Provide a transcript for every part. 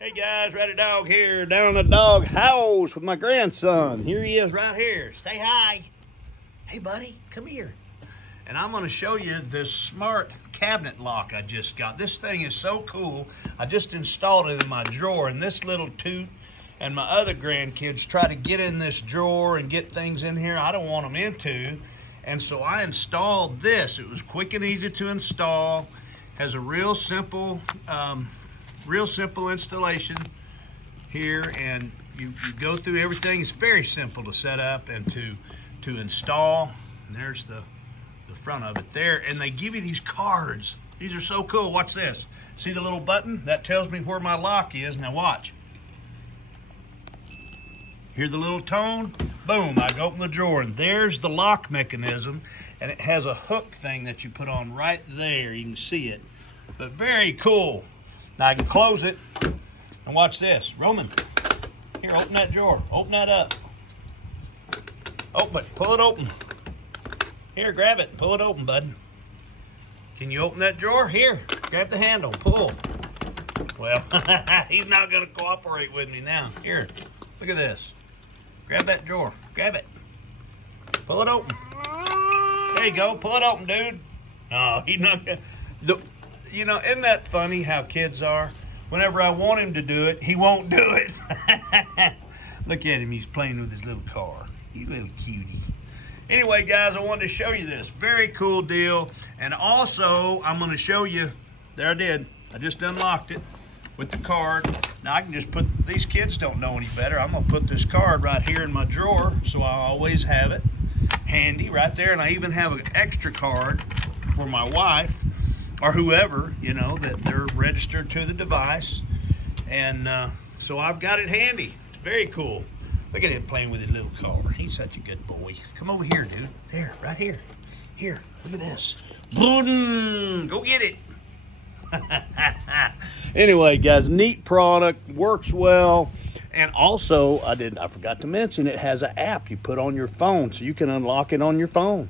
Hey guys, Ratty Dog here, down in the dog house with my grandson. Here he is right here. Say hi. Hey buddy, come here. And I'm gonna show you this smart cabinet lock I just got. This thing is so cool. I just installed it in my drawer, and this little toot and my other grandkids try to get in this drawer and get things in here I don't want them into. And so I installed this. It was quick and easy to install. Has a real simple installation here, and you go through everything. It's very simple to set up and to install. And there's the front of it there, and they give you these cards. These are so cool. Watch this. See the little button? That tells me where my lock is. Now watch. Hear the little tone? Boom, I go open the drawer, and there's the lock mechanism, and it has a hook thing that you put on right there. You can see it, but very cool. Now I can close it, and watch this. Roman, here, open that drawer. Open that up. Open it, pull it open. Here, grab it, pull it open, bud. Can you open that drawer? Here, grab the handle, pull. Well, he's not gonna cooperate with me now. Here, look at this. Grab that drawer, grab it. Pull it open. There you go, pull it open, dude. No, he's not gonna. You know, isn't that funny how kids are? Whenever I want him to do it, he won't do it. Look at him, he's playing with his little car. You little cutie. Anyway, guys, I wanted to show you this. Very cool deal. And also, I'm going to show you, there I did. I just unlocked it with the card. Now, I can just put, these kids don't know any better. I'm going to put this card right here in my drawer, so I always have it handy right there. And I even have an extra card for my wife or whoever, you know, that they're registered to the device. And so I've got it handy. It's very cool. Look at him playing with his little car. He's such a good boy. Come over here, dude. There, right here. Here, look at this. Boom! Go get it. Anyway, guys, neat product, works well. And also, I forgot to mention, it has an app you put on your phone, so you can unlock it on your phone.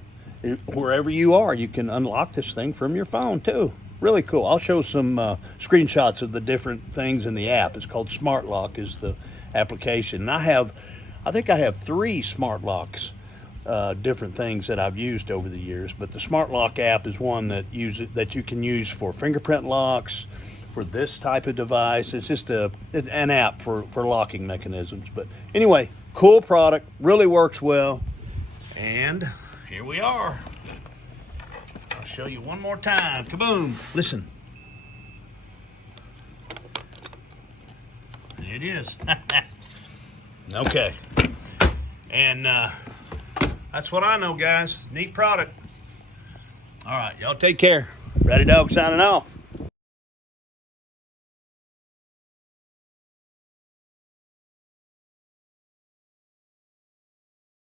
Wherever you are, you can unlock this thing from your phone too. Really cool. I'll show some screenshots of the different things in the app. It's called Smart Lock is the application. And I think I have 3 smart locks, different things that I've used over the years. But the Smart Lock app is one that you can use for fingerprint locks, for this type of device. It's just an app for locking mechanisms. But anyway, cool product, really works well. And here we are. I'll show you one more time. Kaboom! Listen. There it is. Okay. And that's what I know, guys. Neat product. All right, y'all take care. Ratty Dog signing off.